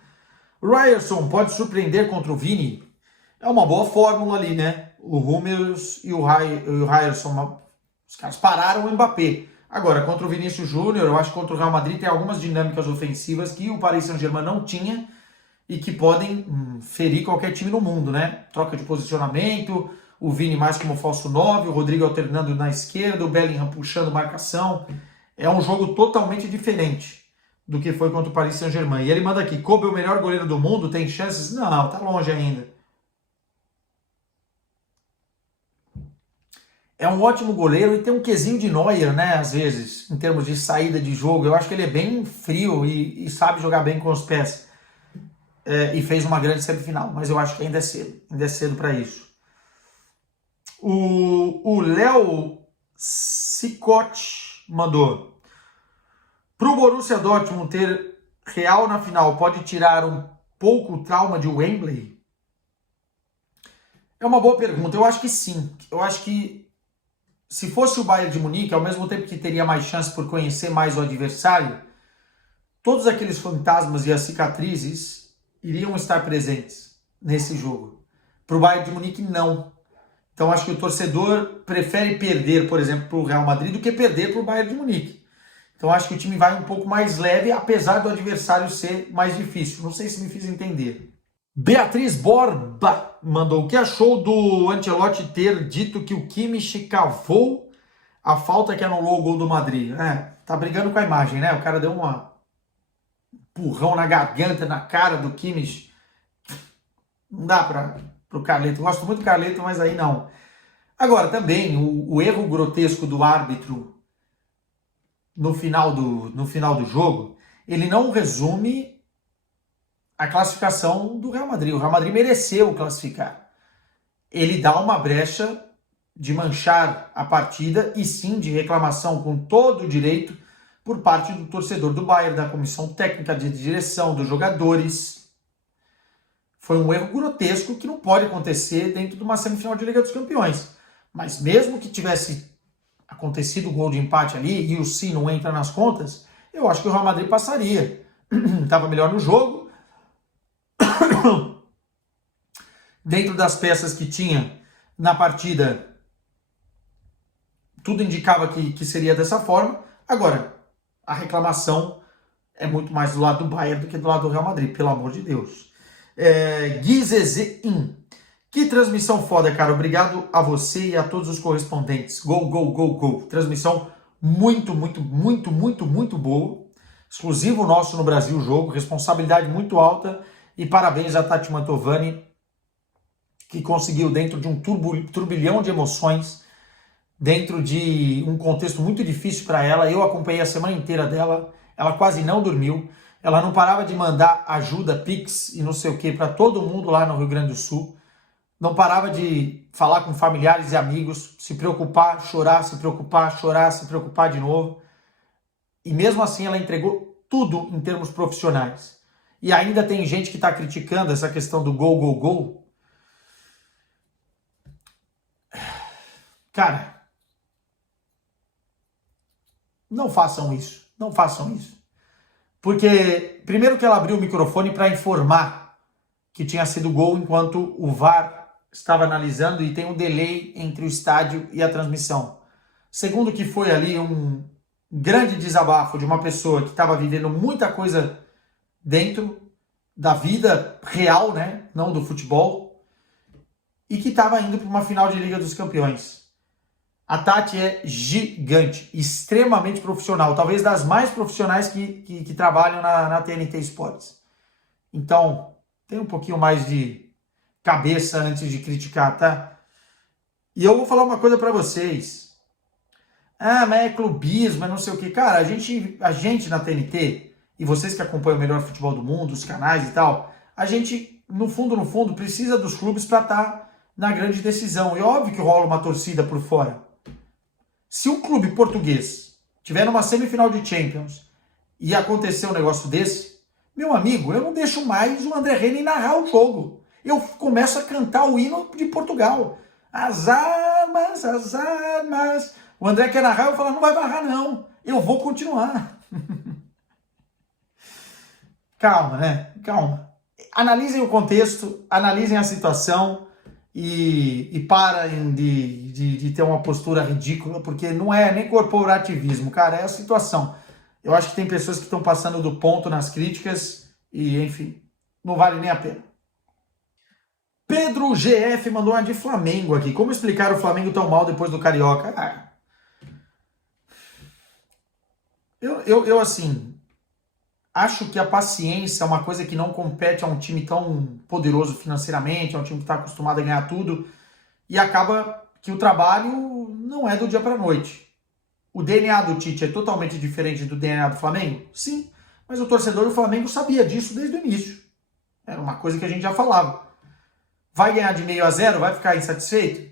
O Ryerson pode surpreender contra o Vini? É uma boa fórmula ali, né? O Hummels e o Ryerson, os caras pararam o Mbappé. Agora, contra o Vinícius Júnior, eu acho que contra o Real Madrid tem algumas dinâmicas ofensivas que o Paris Saint-Germain não tinha e que podem ferir qualquer time no mundo, né? Troca de posicionamento, o Vini mais como falso 9, o Rodrigo alternando na esquerda, o Bellingham puxando marcação. É um jogo totalmente diferente do que foi contra o Paris Saint-Germain. E ele manda aqui, Kobe é o melhor goleiro do mundo, tem chances? Não, tá longe ainda. É um ótimo goleiro e tem um quesinho de Neuer, né, às vezes, em termos de saída de jogo. Eu acho que ele é bem frio e sabe jogar bem com os pés. E fez uma grande semifinal, mas eu acho que ainda é cedo para isso. O Léo Cicotti mandou. Para o Borussia Dortmund ter Real na final, pode tirar um pouco o trauma de Wembley? É uma boa pergunta. Eu acho que sim. Eu acho que se fosse o Bayern de Munique, ao mesmo tempo que teria mais chance por conhecer mais o adversário, todos aqueles fantasmas e as cicatrizes iriam estar presentes nesse jogo. Para o Bayern de Munique, não. Então acho que o torcedor prefere perder, por exemplo, para o Real Madrid do que perder para o Bayern de Munique. Então acho que o time vai um pouco mais leve, apesar do adversário ser mais difícil. Não sei se me fiz entender. Beatriz Borba mandou, o que achou do Ancelotti ter dito que o Kimmich cavou a falta que anulou o gol do Madrid? Tá brigando com a imagem, né? O cara deu um empurrão na garganta, na cara do Kimmich. Não dá para o Carleto. Gosto muito do Carleto, mas aí não. Agora, também, o erro grotesco do árbitro no final do jogo, ele não resume a classificação do Real Madrid. O Real Madrid mereceu classificar. Ele dá uma brecha de manchar a partida e sim de reclamação com todo o direito por parte do torcedor do Bayern, da comissão técnica de direção, dos jogadores. Foi um erro grotesco que não pode acontecer dentro de uma semifinal de Liga dos Campeões. Mas mesmo que tivesse acontecido o gol de empate ali e o sim não entra nas contas, eu acho que o Real Madrid passaria. Estava melhor no jogo. Dentro das peças que tinha na partida, tudo indicava que seria dessa forma. Agora, a reclamação é muito mais do lado do Bayern do que do lado do Real Madrid, pelo amor de Deus. Gizezin. Que transmissão foda, cara. Obrigado a você e a todos os correspondentes. Gol, gol, gol, gol. Transmissão muito, muito, muito, muito, muito boa. Exclusivo nosso no Brasil o jogo. Responsabilidade muito alta. E parabéns a Tati Mantovani, que conseguiu, dentro de um turbilhão de emoções, dentro de um contexto muito difícil para ela. Eu acompanhei a semana inteira dela. Ela quase não dormiu. Ela não parava de mandar ajuda, Pix e não sei o que para todo mundo lá no Rio Grande do Sul. Não parava de falar com familiares e amigos, se preocupar, chorar, se preocupar, chorar, se preocupar de novo. E mesmo assim ela entregou tudo em termos profissionais. E ainda tem gente que está criticando essa questão do gol, gol, gol. Cara, não façam isso. Não façam isso. Porque, primeiro que ela abriu o microfone para informar que tinha sido gol enquanto o VAR estava analisando e tem um delay entre o estádio e a transmissão. Segundo que foi ali um grande desabafo de uma pessoa que estava vivendo muita coisa dentro da vida real, né? Não do futebol, e que estava indo para uma final de Liga dos Campeões. A Tati é gigante, extremamente profissional, talvez das mais profissionais que trabalham na TNT Sports. Então, tem um pouquinho mais de cabeça antes de criticar, tá? E eu vou falar uma coisa para vocês. Mas é clubismo, é não sei o que. Cara, a gente na TNT, e vocês que acompanham o melhor futebol do mundo, os canais e tal, a gente, no fundo, precisa dos clubes para estar na grande decisão. E óbvio que rola uma torcida por fora. Se um clube português tiver numa semifinal de Champions e acontecer um negócio desse, meu amigo, eu não deixo mais o André Henning narrar o jogo. Eu começo a cantar o hino de Portugal. As armas, as armas. O André quer narrar, eu falo, não vai barrar não. Eu vou continuar. Calma, né? Calma. Analisem o contexto, analisem a situação e parem de ter uma postura ridícula, porque não é nem corporativismo, cara, é a situação. Eu acho que tem pessoas que estão passando do ponto nas críticas e, enfim, não vale nem a pena. Pedro GF mandou uma de Flamengo aqui. Como explicar o Flamengo tão mal depois do Carioca? Eu assim, acho que a paciência é uma coisa que não compete a um time tão poderoso financeiramente, a um time que está acostumado a ganhar tudo, e acaba que o trabalho não é do dia para a noite. O DNA do Tite é totalmente diferente do DNA do Flamengo? Sim, mas o torcedor do Flamengo sabia disso desde o início. Era uma coisa que a gente já falava. Vai ganhar de 0-0? Vai ficar insatisfeito?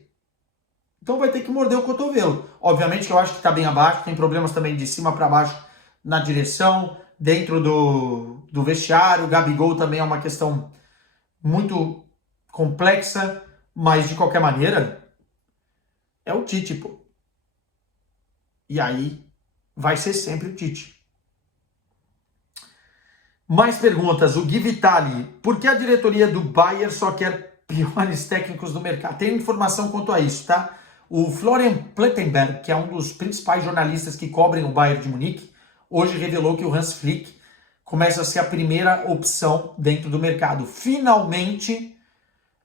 Então vai ter que morder o cotovelo. Obviamente que eu acho que está bem abaixo, tem problemas também de cima para baixo na direção, dentro do vestiário. O Gabigol também é uma questão muito complexa, mas de qualquer maneira é o Tite, pô. E aí vai ser sempre o Tite. Mais perguntas. O Gui Vitali. Por que a diretoria do Bayern só quer piores técnicos do mercado? Tem informação quanto a isso, tá? O Florian Plettenberg, que é um dos principais jornalistas que cobrem o Bayern de Munique, hoje revelou que o Hans Flick começa a ser a primeira opção dentro do mercado. Finalmente,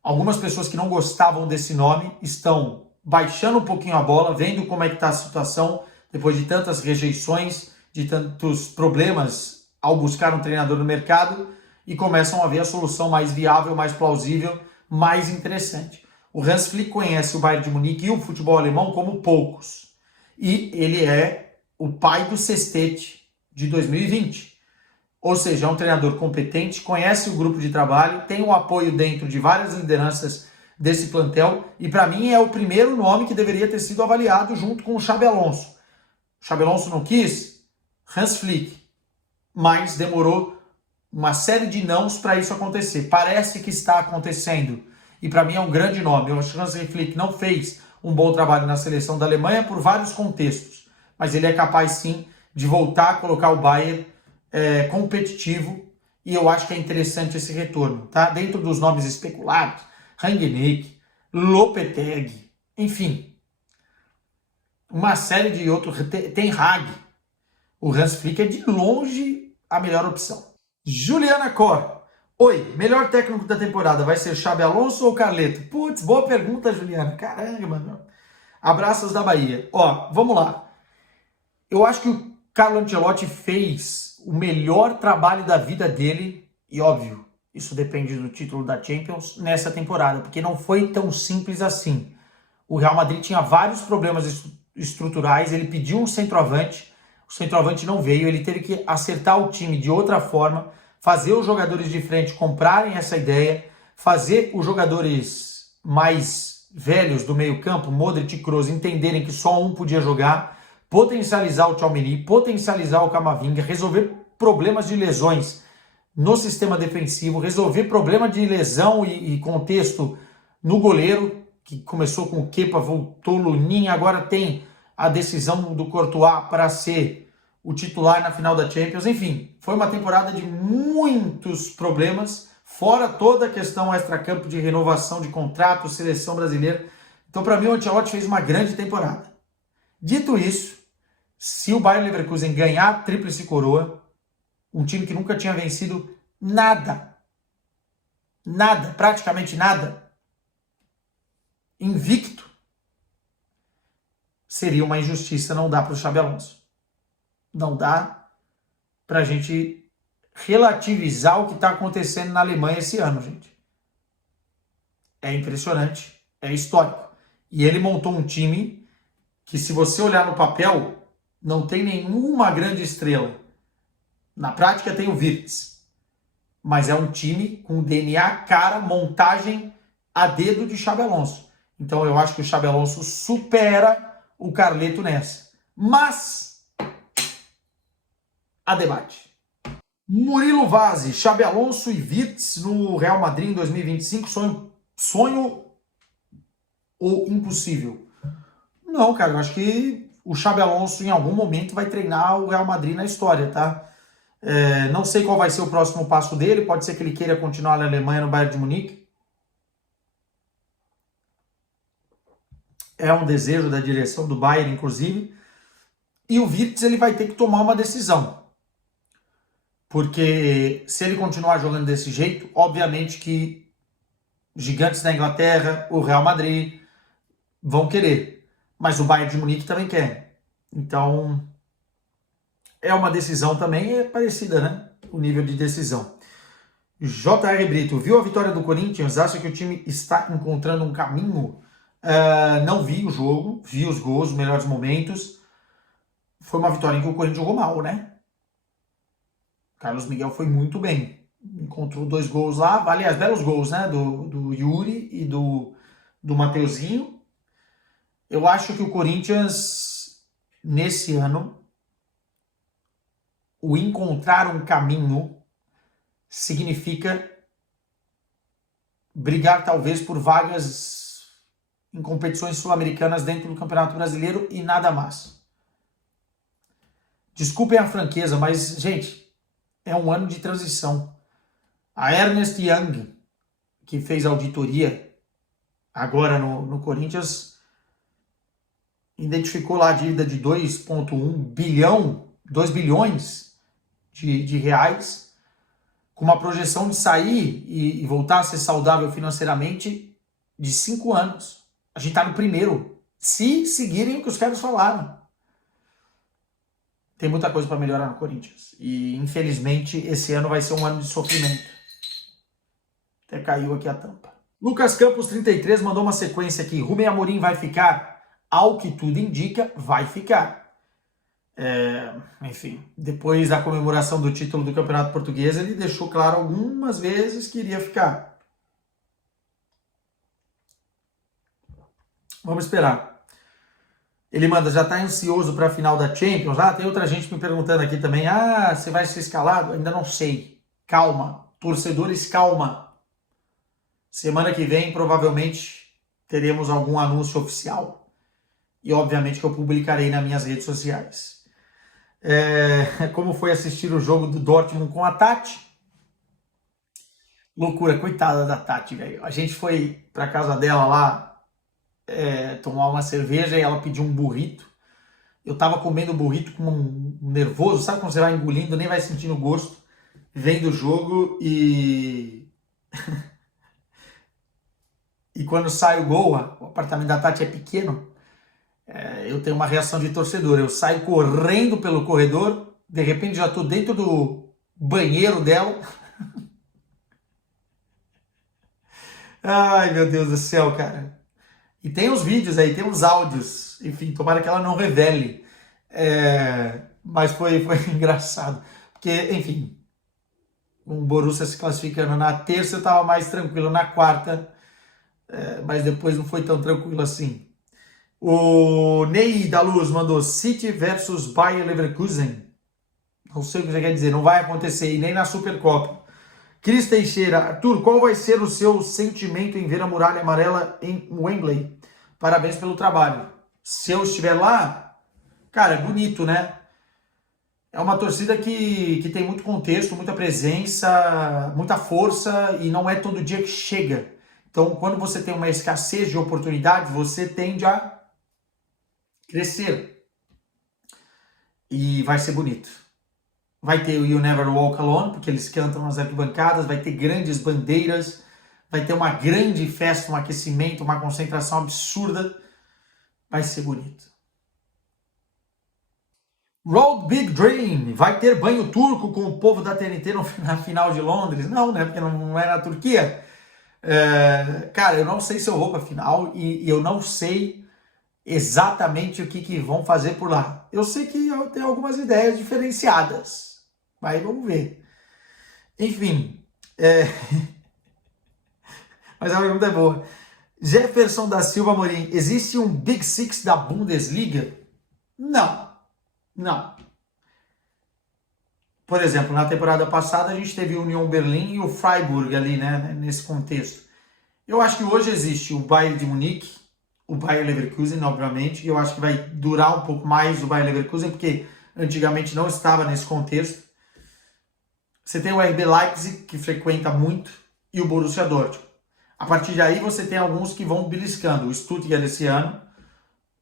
algumas pessoas que não gostavam desse nome estão baixando um pouquinho a bola, vendo como é que está a situação, depois de tantas rejeições, de tantos problemas ao buscar um treinador no mercado, e começam a ver a solução mais viável, mais plausível, mais interessante. O Hans Flick conhece o Bayern de Munique e o futebol alemão como poucos. E ele é o pai do sextete de 2020. Ou seja, é um treinador competente, conhece o grupo de trabalho, tem o apoio dentro de várias lideranças desse plantel e para mim é o primeiro nome que deveria ter sido avaliado junto com o Xabi Alonso. O Xabi Alonso não quis, Hans Flick, mas demorou uma série de nãos para isso acontecer. Parece que está acontecendo e para mim é um grande nome. O Hans Flick não fez um bom trabalho na seleção da Alemanha por vários contextos, mas ele é capaz sim de voltar a colocar o Bayern competitivo e eu acho que é interessante esse retorno, tá? Dentro dos nomes especulados, Rangnick, Lopetegui, enfim, uma série de outros, tem Hag, o Hans Flick é de longe a melhor opção. Juliana Cor, oi, melhor técnico da temporada vai ser Xabi Alonso ou Carleto? Putz, boa pergunta, Juliana, caramba, mano. Abraços da Bahia. Ó, vamos lá. Eu acho que o Carlo Ancelotti fez o melhor trabalho da vida dele, e óbvio, isso depende do título da Champions, nessa temporada, porque não foi tão simples assim. O Real Madrid tinha vários problemas estruturais, ele pediu um centroavante, o centroavante não veio, ele teve que acertar o time de outra forma, fazer os jogadores de frente comprarem essa ideia, fazer os jogadores mais velhos do meio campo, Modric e Kroos, entenderem que só um podia jogar, potencializar o Tchouaméni, potencializar o Camavinga, resolver problemas de lesões no sistema defensivo, resolver problema de lesão e contexto no goleiro, que começou com o Kepa, voltou Lunin, agora tem a decisão do Courtois para ser o titular na final da Champions. Enfim, foi uma temporada de muitos problemas, fora toda a questão extracampo de renovação de contrato, seleção brasileira. Então, para mim, o Ancelotti fez uma grande temporada. Dito isso, se o Bayer Leverkusen ganhar a tríplice coroa, um time que nunca tinha vencido nada, praticamente nada, invicto, seria uma injustiça não dar para o Xabi Alonso. Não dá para a gente relativizar o que está acontecendo na Alemanha esse ano, gente. É impressionante, é histórico. E ele montou um time que, se você olhar no papel, não tem nenhuma grande estrela. Na prática tem o Wirtz, mas é um time com DNA, cara, montagem a dedo de Xabi Alonso. Então eu acho que o Xabi Alonso supera o Carleto nessa. Mas a debate. Murilo Vazzi, Xabi Alonso e Wirtz no Real Madrid em 2025, sonho ou impossível? Não, cara, eu acho que o Xabi Alonso em algum momento vai treinar o Real Madrid na história, tá? Não sei qual vai ser o próximo passo dele, pode ser que ele queira continuar na Alemanha, no Bayern de Munique. É um desejo da direção do Bayern, inclusive. E o Wirtz, ele vai ter que tomar uma decisão. Porque se ele continuar jogando desse jeito, obviamente que gigantes da Inglaterra, o Real Madrid, vão querer. Mas o Bayern de Munique também quer. Então, é uma decisão também parecida, né? O nível de decisão. J.R. Brito, viu a vitória do Corinthians? Acha que o time está encontrando um caminho? Não vi o jogo, vi os gols, os melhores momentos. Foi uma vitória em que o Corinthians jogou mal, né? Carlos Miguel foi muito bem. Encontrou 2 gols lá, aliás, belos gols, né? Do Yuri e do Mateuzinho. Eu acho que o Corinthians, nesse ano, o encontrar um caminho significa brigar talvez por vagas em competições sul-americanas dentro do Campeonato Brasileiro e nada mais. Desculpem a franqueza, mas, gente, é um ano de transição. A Ernest Young, que fez auditoria agora no Corinthians, identificou lá a dívida de 2,1 bilhão, 2 bilhões de reais, com uma projeção de sair e voltar a ser saudável financeiramente de 5 anos. A gente está no primeiro, se seguirem o que os caras falaram. Tem muita coisa para melhorar no Corinthians. E, infelizmente, esse ano vai ser um ano de sofrimento. Até caiu aqui a tampa. Lucas Campos, 33, mandou uma sequência aqui. Rubem Amorim vai ficar? Ao que tudo indica, vai ficar. Enfim, depois da comemoração do título do Campeonato Português, ele deixou claro algumas vezes que iria ficar. Vamos esperar. Ele manda, já está ansioso para a final da Champions? Tem outra gente me perguntando aqui também, você vai ser escalado? Ainda não sei. Calma, torcedores, calma. Semana que vem, provavelmente, teremos algum anúncio oficial. E, obviamente, que eu publicarei nas minhas redes sociais. Como foi assistir o jogo do Dortmund com a Tati? Loucura, coitada da Tati, velho. A gente foi pra casa dela lá tomar uma cerveja e ela pediu um burrito. Eu tava comendo o burrito com um nervoso, sabe quando você vai engolindo, nem vai sentindo gosto, vendo o jogo e quando sai o gol, o apartamento da Tati é pequeno, eu tenho uma reação de torcedor, eu saio correndo pelo corredor, de repente já tô dentro do banheiro dela. Ai, meu Deus do céu, cara. E tem os vídeos aí, tem os áudios, enfim, tomara que ela não revele. Mas foi engraçado. Porque, enfim, o Borussia se classificando na terça, eu estava mais tranquilo na quarta, mas depois não foi tão tranquilo assim. O Ney da Luz mandou City versus Bayer Leverkusen. Não sei o que você quer dizer, não vai acontecer, e nem na Supercopa. Cris Teixeira, Arthur, qual vai ser o seu sentimento em ver a Muralha Amarela em Wembley? Parabéns pelo trabalho. Se eu estiver lá, cara, é bonito, né? É uma torcida que tem muito contexto, muita presença, muita força e não é todo dia que chega. Então, quando você tem uma escassez de oportunidades, você tende a crescer. E vai ser bonito. Vai ter o You Never Walk Alone, porque eles cantam nas arquibancadas, vai ter grandes bandeiras, vai ter uma grande festa, um aquecimento, uma concentração absurda. Vai ser bonito. Road Big Dream, vai ter banho turco com o povo da TNT na final de Londres? Não, né? Porque não é na Turquia. Cara, eu não sei se eu vou para a final e eu não sei exatamente o que vão fazer por lá. Eu sei que eu tenho algumas ideias diferenciadas, mas vamos ver. Enfim, mas a pergunta é boa. Jefferson da Silva Amorim, existe um Big Six da Bundesliga? Não. Por exemplo, na temporada passada a gente teve o Union Berlim e o Freiburg ali, né, nesse contexto. Eu acho que hoje existe o Bayern de Munique, o Bayer Leverkusen, obviamente, e eu acho que vai durar um pouco mais o Bayer Leverkusen, porque antigamente não estava nesse contexto. Você tem o RB Leipzig, que frequenta muito, e o Borussia Dortmund. A partir daí você tem alguns que vão beliscando, o Stuttgart esse ano,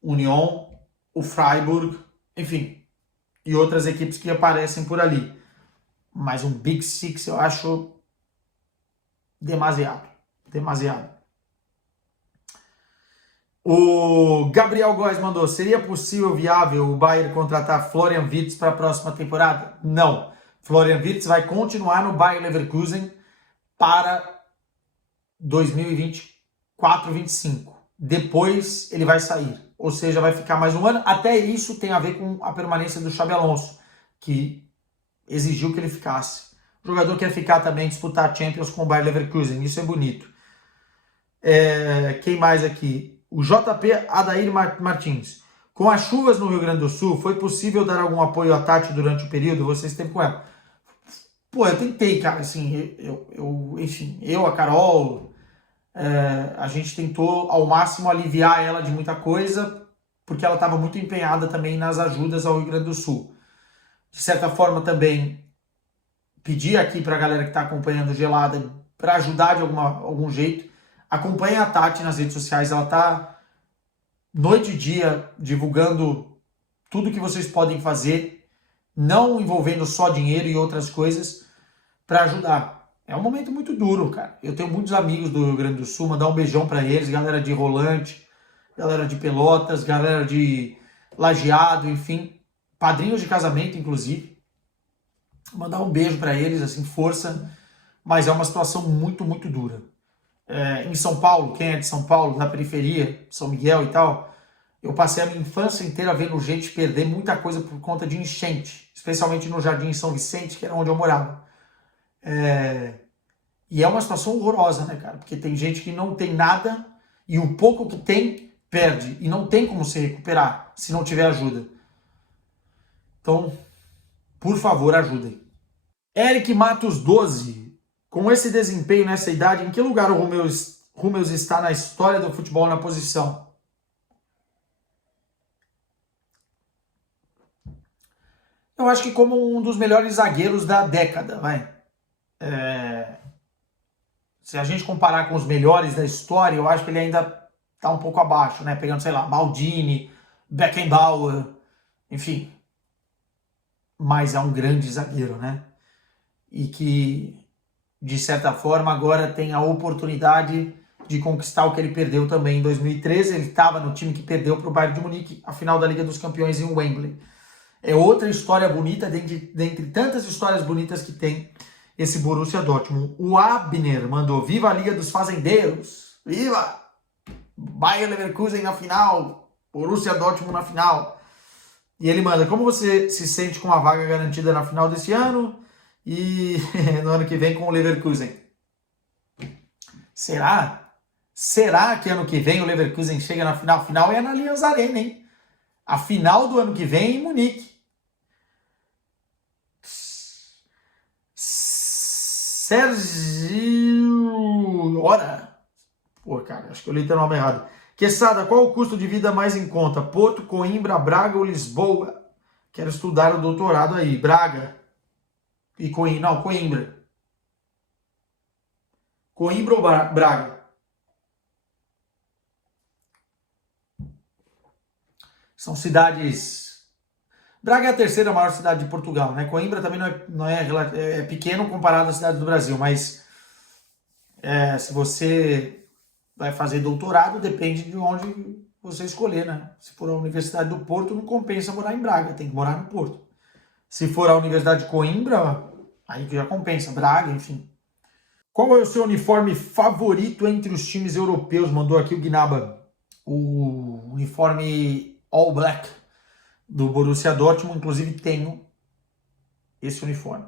o Union, o Freiburg, enfim, e outras equipes que aparecem por ali. Mas um Big Six eu acho demasiado. O Gabriel Góes mandou, seria possível, viável, o Bayern contratar Florian Wirtz para a próxima temporada? Não. Florian Wirtz vai continuar no Bayer Leverkusen para 2024-25. Depois ele vai sair. Ou seja, vai ficar mais um ano. Até isso tem a ver com a permanência do Xabi Alonso, que exigiu que ele ficasse. O jogador quer ficar também, disputar a Champions com o Bayer Leverkusen. Isso é bonito. Quem mais aqui? O JP Adair Martins. Com as chuvas no Rio Grande do Sul, foi possível dar algum apoio à Tati durante o período? Você esteve com ela? Pô, eu tentei, cara, assim, enfim, a Carol, a gente tentou ao máximo aliviar ela de muita coisa, porque ela estava muito empenhada também nas ajudas ao Rio Grande do Sul. De certa forma também, pedir aqui para a galera que está acompanhando Gelada para ajudar de algum jeito. Acompanhe a Tati nas redes sociais, ela está noite e dia divulgando tudo que vocês podem fazer, não envolvendo só dinheiro e outras coisas, para ajudar. É um momento muito duro, cara. Eu tenho muitos amigos do Rio Grande do Sul, mandar um beijão para eles, galera de Rolante, galera de Pelotas, galera de Lajeado, enfim, padrinhos de casamento, inclusive. Mandar um beijo para eles, assim, força, mas é uma situação muito, muito dura. Em São Paulo, quem é de São Paulo, na periferia, São Miguel e tal, Eu passei a minha infância inteira vendo gente perder muita coisa por conta de enchente, especialmente no Jardim São Vicente, que era onde eu morava. E é uma situação horrorosa, né, cara? Porque tem gente que não tem nada e o pouco que tem, perde. E não tem como se recuperar se não tiver ajuda. Então, por favor, ajudem. Eric Matos 12. Com esse desempenho nessa idade, em que lugar o Hummels está na história do futebol na posição? Eu acho que como um dos melhores zagueiros da década, vai. Se a gente comparar com os melhores da história, eu acho que ele ainda está um pouco abaixo, né? Pegando, sei lá, Maldini, Beckenbauer, enfim. Mas é um grande zagueiro, né? E que, de certa forma, agora tem a oportunidade de conquistar o que ele perdeu também em 2013. Ele estava no time que perdeu para o Bayern de Munique a final da Liga dos Campeões em Wembley. É outra história bonita, dentre tantas histórias bonitas que tem esse Borussia Dortmund. O Abner mandou: viva a Liga dos Fazendeiros! Viva! Bayer Leverkusen na final, Borussia Dortmund na final. E ele manda: como você se sente com a vaga garantida na final desse ano e no ano que vem com o Leverkusen? Será? Será que ano que vem o Leverkusen chega na final? A final é na Allianz Arena, hein? A final do ano que vem é em Munique. Sérgio... Ora! Pô, cara, acho que eu li teu nome errado. Quesada, qual o custo de vida mais em conta? Porto, Coimbra, Braga ou Lisboa? Quero estudar o doutorado aí. Braga e Coimbra. Não, Coimbra. Coimbra ou Braga? São cidades... Braga é a terceira maior cidade de Portugal, né? Coimbra também é pequeno comparado às cidades do Brasil, mas se você vai fazer doutorado, depende de onde você escolher, né? Se for a Universidade do Porto, não compensa morar em Braga, tem que morar no Porto. Se for a Universidade de Coimbra, aí que já compensa, Braga, enfim. Qual é o seu uniforme favorito entre os times europeus? Mandou aqui o Gnaba. O uniforme All Black do Borussia Dortmund, inclusive tenho esse uniforme.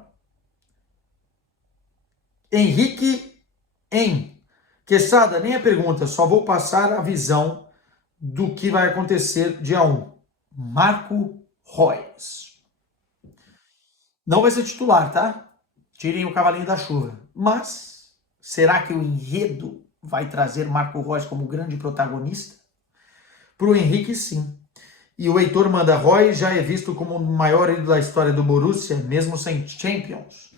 Henrique em Quesada, nem a pergunta, só vou passar a visão do que vai acontecer dia 1. Marco Reus. Não vai ser titular, tá? Tirem o cavalinho da chuva. Mas, será que o enredo vai trazer Marco Reus como grande protagonista? Para o Henrique, sim. E o Heitor manda: Roy já é visto como o maior ídolo da história do Borussia, mesmo sem Champions.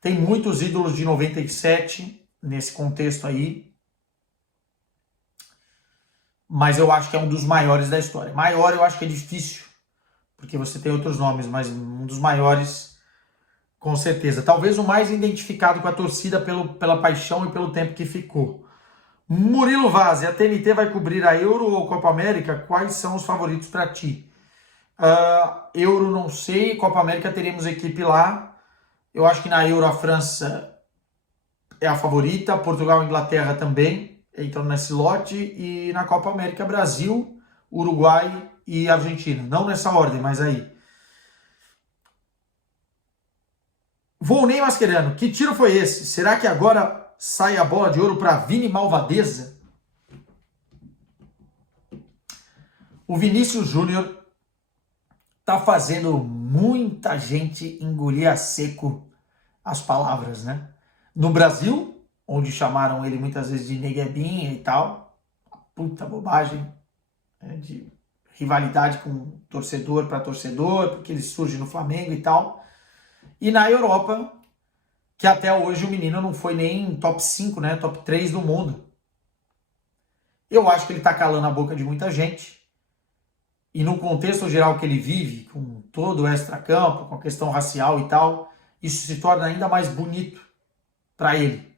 Tem muitos ídolos de 97 nesse contexto aí. Mas eu acho que é um dos maiores da história. Maior eu acho que é difícil, porque você tem outros nomes, mas um dos maiores, com certeza. Talvez o mais identificado com a torcida pela paixão e pelo tempo que ficou. Murilo Vaz, a TNT vai cobrir a Euro ou Copa América? Quais são os favoritos para ti? Euro não sei, Copa América teremos equipe lá. Eu acho que na Euro a França é a favorita, Portugal e Inglaterra também entram nesse lote, e na Copa América Brasil, Uruguai e Argentina. Não nessa ordem, mas aí. Volney Mascherano, que tiro foi esse? Será que agora sai a bola de ouro para Vini Malvadeza? O Vinícius Júnior tá fazendo muita gente engolir a seco as palavras, né? No Brasil, onde chamaram ele muitas vezes de neguebinha e tal, puta bobagem, de rivalidade com torcedor para torcedor, porque ele surge no Flamengo e tal. E na Europa, que até hoje o menino não foi nem top 5, né? Top 3 do mundo. Eu acho que ele tá calando a boca de muita gente. E no contexto geral que ele vive, com todo o extracampo, com a questão racial e tal, isso se torna ainda mais bonito para ele.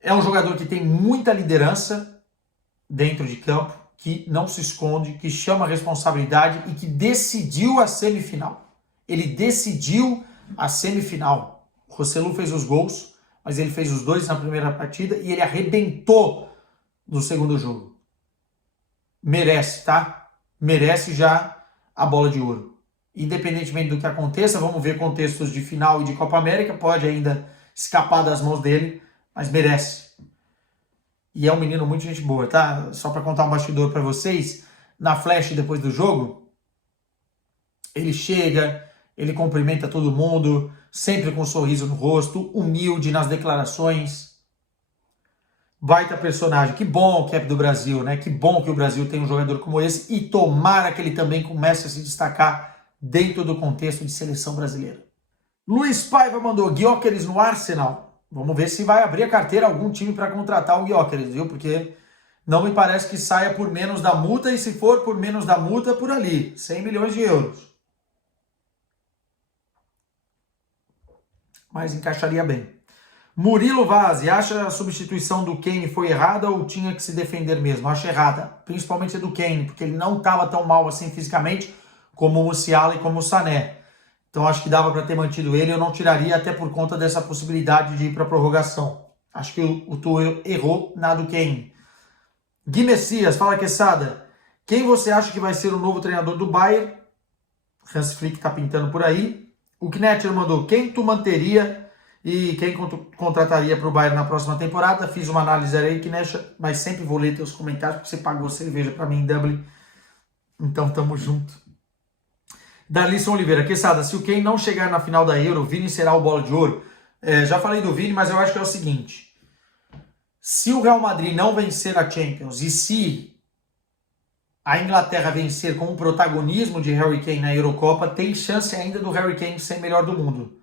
É um jogador que tem muita liderança dentro de campo, que não se esconde, que chama a responsabilidade e que decidiu a semifinal. Ele decidiu a semifinal. O Rossellu fez os gols, mas ele fez os 2 na primeira partida e ele arrebentou no segundo jogo. merece, tá? Merece já a bola de ouro. Independentemente do que aconteça, vamos ver contextos de final e de Copa América, pode ainda escapar das mãos dele, mas merece. E é um menino muito gente boa, tá? Só para contar um bastidor para vocês, na Flash depois do jogo, ele chega, ele cumprimenta todo mundo, sempre com um sorriso no rosto, humilde nas declarações. Baita personagem. Que bom que é do Brasil, né? Que bom que o Brasil tem um jogador como esse e tomara que ele também comece a se destacar dentro do contexto de seleção brasileira. Luiz Paiva mandou Gyökeres no Arsenal. Vamos ver se vai abrir a carteira algum time para contratar o Gyökeres, viu? Porque não me parece que saia por menos da multa e se for por menos da multa, por ali, 100 milhões de euros. Mas encaixaria bem. Murilo Vaz, acha a substituição do Kane foi errada ou tinha que se defender mesmo? Acho errada, principalmente a do Kane, porque ele não estava tão mal assim fisicamente como o Musiala e como o Sané. Então acho que dava para ter mantido ele, eu não tiraria até por conta dessa possibilidade de ir para a prorrogação. Acho que o Tuchel errou na do Kane. Gui Messias, fala Quesada, quem você acha que vai ser o novo treinador do Bayern? Hans Flick está pintando por aí. O Knetcher mandou, quem tu manteria e quem contrataria para o Bayern na próxima temporada? Fiz uma análise aí, Knetcher, mas sempre vou ler teus comentários, porque você pagou cerveja para mim em Dublin. Então tamo junto. Darlisson Oliveira, Quesada, se o Kane não chegar na final da Euro, o Vini será o bola de ouro? Já falei do Vini, mas eu acho que é o seguinte. Se o Real Madrid não vencer a Champions e se a Inglaterra vencer com o protagonismo de Harry Kane na Eurocopa, tem chance ainda do Harry Kane ser melhor do mundo.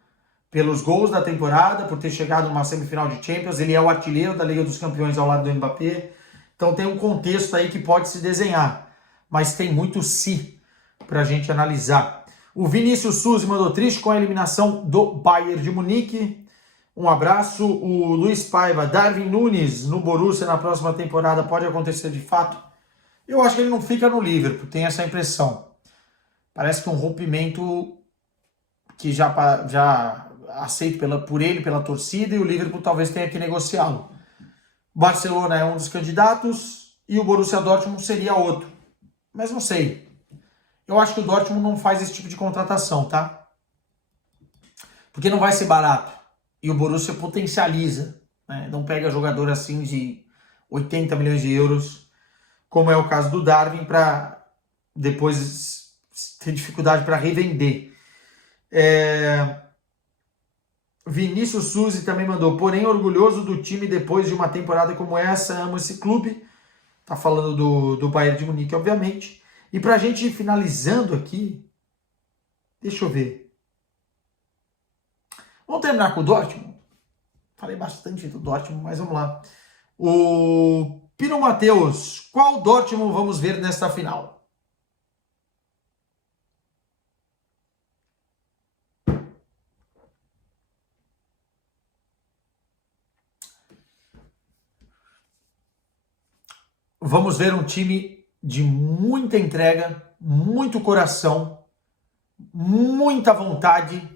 Pelos gols da temporada, por ter chegado numa semifinal de Champions, ele é o artilheiro da Liga dos Campeões ao lado do Mbappé. Então tem um contexto aí que pode se desenhar. Mas tem muito se para a gente analisar. O Vinícius Suzy mandou triste com a eliminação do Bayern de Munique. Um abraço. O Luiz Paiva, Darwin Núñez no Borussia na próxima temporada pode acontecer de fato? Eu acho que ele não fica no Liverpool, tem essa impressão. Parece que um rompimento que já aceito por ele, pela torcida, e o Liverpool talvez tenha que negociá-lo. Barcelona é um dos candidatos e o Borussia Dortmund seria outro. Mas não sei. Eu acho que o Dortmund não faz esse tipo de contratação, tá? Porque não vai ser barato. E o Borussia potencializa, né? Não pega jogador assim de 80 milhões de euros, como é o caso do Darwin, para depois ter dificuldade para revender. Vinícius Suzy também mandou, porém orgulhoso do time depois de uma temporada como essa, amo esse clube. Tá falando do Bayern de Munique, obviamente. E pra gente ir finalizando aqui, deixa eu ver. Vamos terminar com o Dortmund? Falei bastante do Dortmund, mas vamos lá. O Pino Matheus, qual Dortmund vamos ver nesta final? Vamos ver um time de muita entrega, muito coração, muita vontade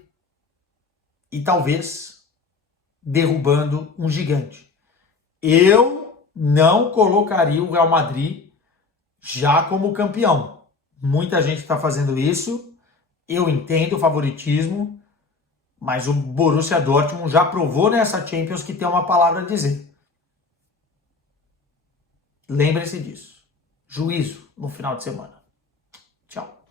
e talvez derrubando um gigante. Eu não colocaria o Real Madrid já como campeão. Muita gente está fazendo isso. Eu entendo o favoritismo, mas o Borussia Dortmund já provou nessa Champions que tem uma palavra a dizer. Lembre-se disso. Juízo no final de semana. Tchau.